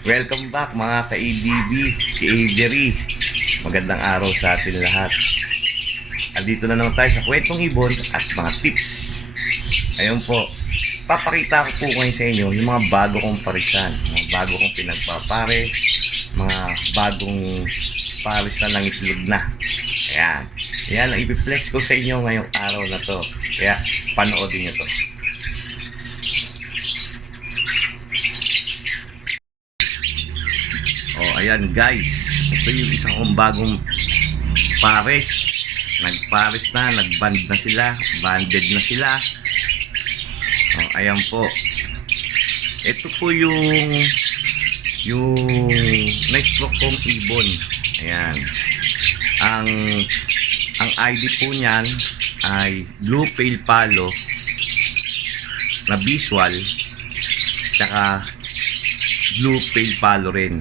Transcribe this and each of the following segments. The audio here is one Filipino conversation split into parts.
Welcome back mga ka-ADB, si Avery. Magandang araw sa atin lahat. Andito na naman tayo sa kwentong ibon at mga tips. Ayun po, papakita ko po ngayon sa inyo yung mga bago kong parisan, mga bago kong pinagpapare, mga bagong paris na lang itlog na. Ayan, yan ang ipiplex ko sa inyo ngayong araw na to. Kaya panoodin nyo to. Ayan guys, ito yung isang kong bagong pares. Nagpares na, nagband na sila, banded na sila. Ayan po. Ito po yung next rock kong ibon. Ayan. Ang ID po niyan ay blue pale palo na visual, tsaka blue pale palo rin.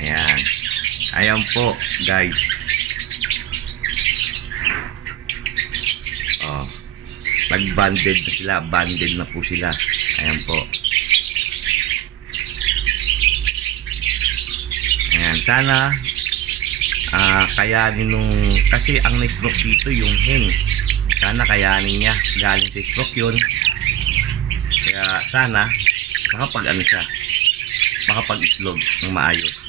Ayan. Ayan po, guys. Nag-banded na sila. Banded na po sila. Ayan po. Ayan. Sana kayanin nung... Kasi ang na-stroke dito yung hen. Sana kayanin niya. Galing sa stroke yun. Kaya sana makapag-ano siya. Makapag-itlog ng maayos.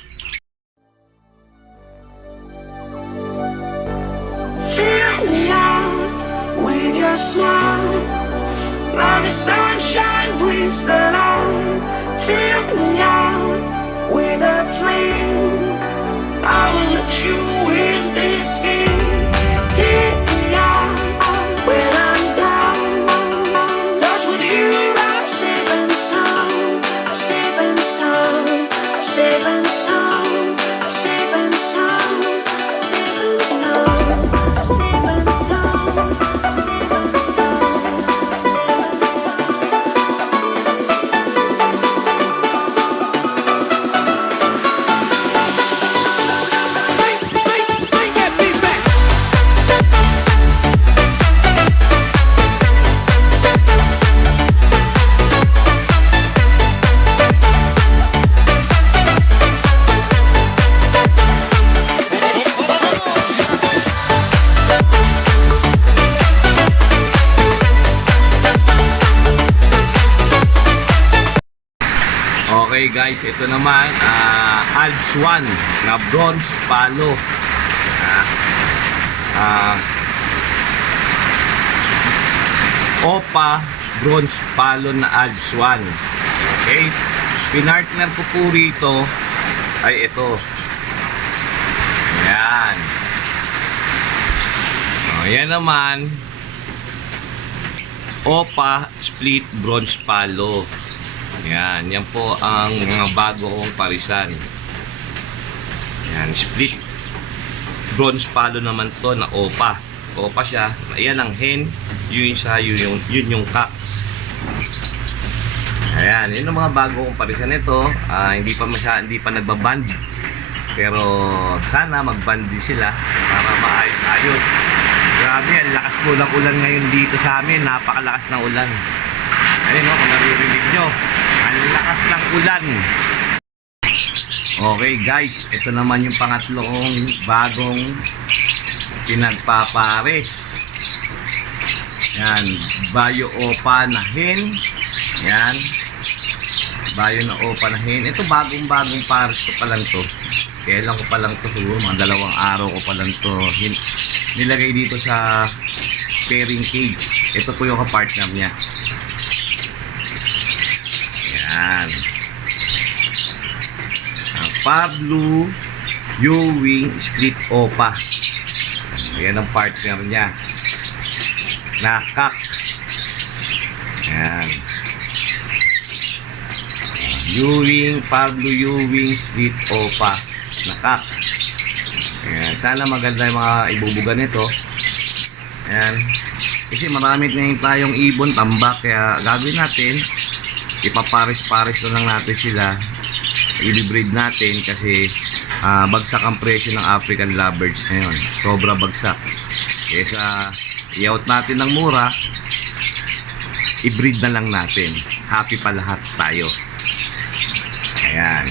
With your smile, now the sunshine brings the light. Fill me out with a flame. I will let you in this game. Take me out when I'm down. 'Cause with you I'm saving some, I'm saving some, I'm saving some, I'm saving some, I'm saving some, I'm saving some. Okay guys, ito naman Alps 1 na bronze palo. Opa bronze palo na Alps 1. Okay, pinartner ko po rito ay ito. Ayan. Ayan naman Opa split bronze palo. Yan, yan po ang mga bago kong parisan. Yan, split bronze palo naman to na opa. Opa siya. Ayan ang hen, yun siya, yun yung cock. Ayan, yun ang mga bago kong parisan nito. Hindi pa nagbaband. Pero sana magband din sila para maayos-ayos. Grabe, ang lakas po ng ulan ngayon dito sa amin. Napakalakas ng ulan. Ayun o, kung naririnig nyo, ang lakas ng ulan. Okay guys, ito naman yung pangatlo kong bagong pinagpapares. Yan, Bayo Opa na hen. Yan, Bayo na Opa na hen. Ito bagong pares ko pa lang to. Kailan ko pa lang to, siguro mga 2 araw ko pa lang to nilagay dito sa pairing cage. Ito po yung kapartner niya. Yan. Pablo Ewing split opa. Yan ang partner niya. Nakak. Yan. Pablo Ewing split opa. Nakak. Yan. Sana maganda yung mga ibubuga nito. Yan. Kasi marami na tayong ibon, tambak. Kaya gagawin natin, ipapares-pares na lang natin sila, i-breed natin kasi bagsak ang presyo ng African lovebirds ngayon. Sobra bagsak. Kesa i-out natin ng mura, i-breed na lang natin. Happy pa lahat tayo. Ayan.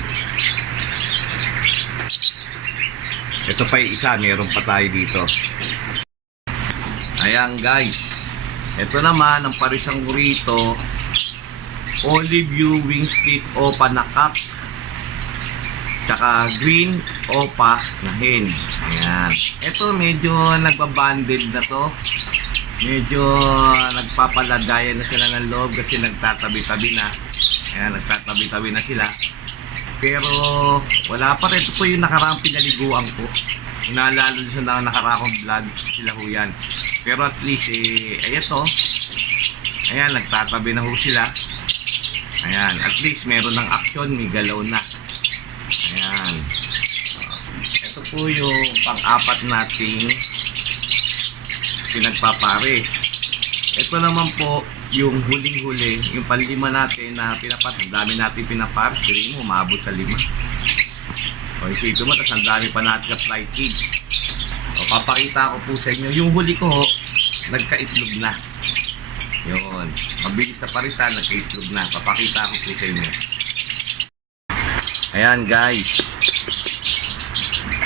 Ito pa yung isa, meron pa tayo dito. Ayan guys. Ito naman, ang parisang ko rito, olive viewing split opa na cock. Tsaka green opa na hen. Ayan. Ito medyo nagbabanded na to. Medyo nagpapalagayan na sila ng loob kasi nagtatabi-tabi na. Ayan, nagtatabi-tabi na sila. Pero wala pa rin. Ito po yung nakaraang pinaliguan ko. Naalala sa nakarakong vlog, sila ho yan. Pero at least, ayan to. Ayan, nagtatabi na ho sila. Ayan, at least meron ng action, may galaw na. Ayan. Ito po yung pang-apat nating pinagpapare. Ito naman po yung huling-huli, yung panlima natin na pinapat. Ang dami natin pinapar. Hindi mo, umabot sa 5. O isipin mo, tas ang dami pa natin sa flight cage. O papakita ko po sa inyo. Yung huli ko ho, nagka-itlog na. Yun. Mabilis sa parisan, nagka-itlog na. Papakita ko po sa inyo. Ayan guys.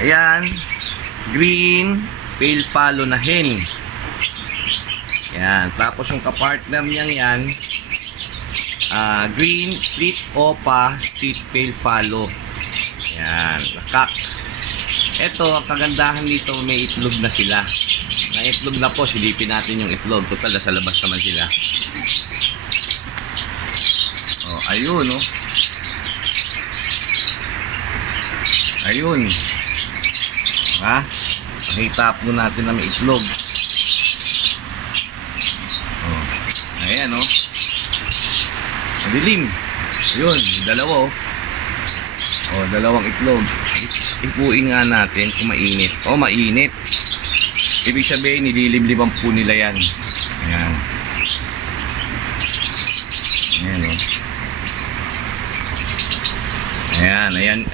Ayan. Green, pale follow na hen. Yan. Tapos yung kapartner niyang yan, green, split opa, split pale follow. Yan. Nakak. Ito, ang kagandahan dito, may itlog na sila. May itlog na po, silipin natin yung itlog. Total, sa labas naman sila. Oh, ayun, oh. Ayun. Ha? Pakita po natin na may itlog. Oh. Ayan, oh. Madilim. Ayun, dalawa, oh. Oh, dalawang itlog. Ipuin nga natin kung mainit. Oh, mainit. Ibig sabihin, nililimliman po nila yan. Ayan. Ayan, oh.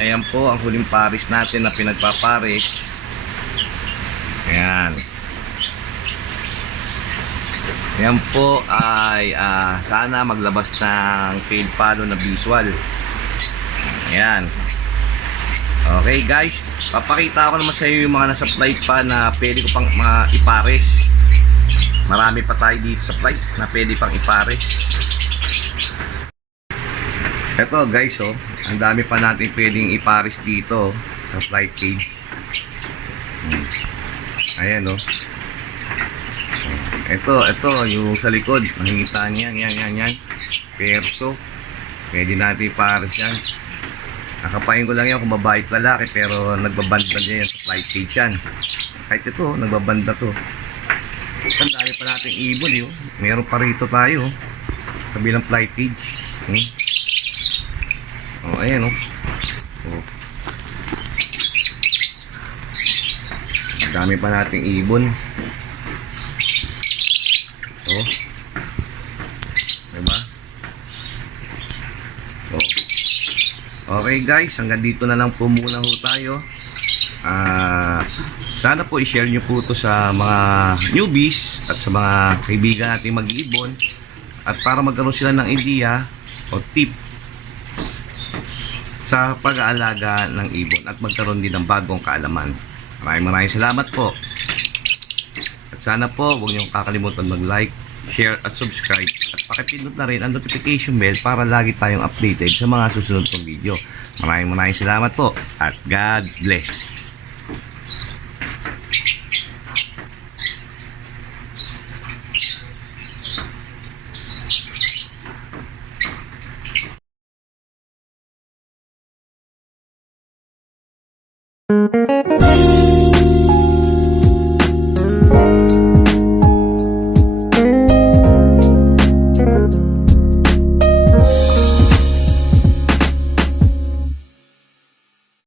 Ayan po ang huling pares natin na pinagpapares. Ayan. Ayan po ay sana maglabas ng pale follow na visual. Ayan. Okay guys, papakita ko naman sa iyo yung mga nasa flight pa na pwede ko pang ipares. Marami pa tayo dito sa flight na pwede pang ipares. Ito guys, oh, ang dami pa natin pwedeng ipares dito sa flight cage. Ayan, oh. Ito yung sa likod, makikita niyan, yan. Perso. Pwede natin ipares yan. Nakapain ko lang yan kung babae at lalaki, pero nagbabanda yan sa flight cage yan. Kahit ito, nagbabanda to. Ang dami pa natin ibon, yun. Meron pa rito tayo, kabilang flight cage. Oh, ayan, oh. Oh. Ang dami pa nating ibon. Oh. Diba? Oh. Okay guys, hanggang dito na lang po muna ho tayo. Sana po i-share nyo po ito sa mga newbies at sa mga kaibigan natin mag-ibon, at para magkaroon sila ng idea o tip sa pag-aalaga ng ibon at magkaroon din ng bagong kaalaman. Maraming salamat po. At sana po huwag niyong kakalimutan mag-like, share at subscribe, at pakipindot na rin ang notification bell para lagi tayong updated sa mga susunod kong video. Maraming salamat po at God bless. Thank you.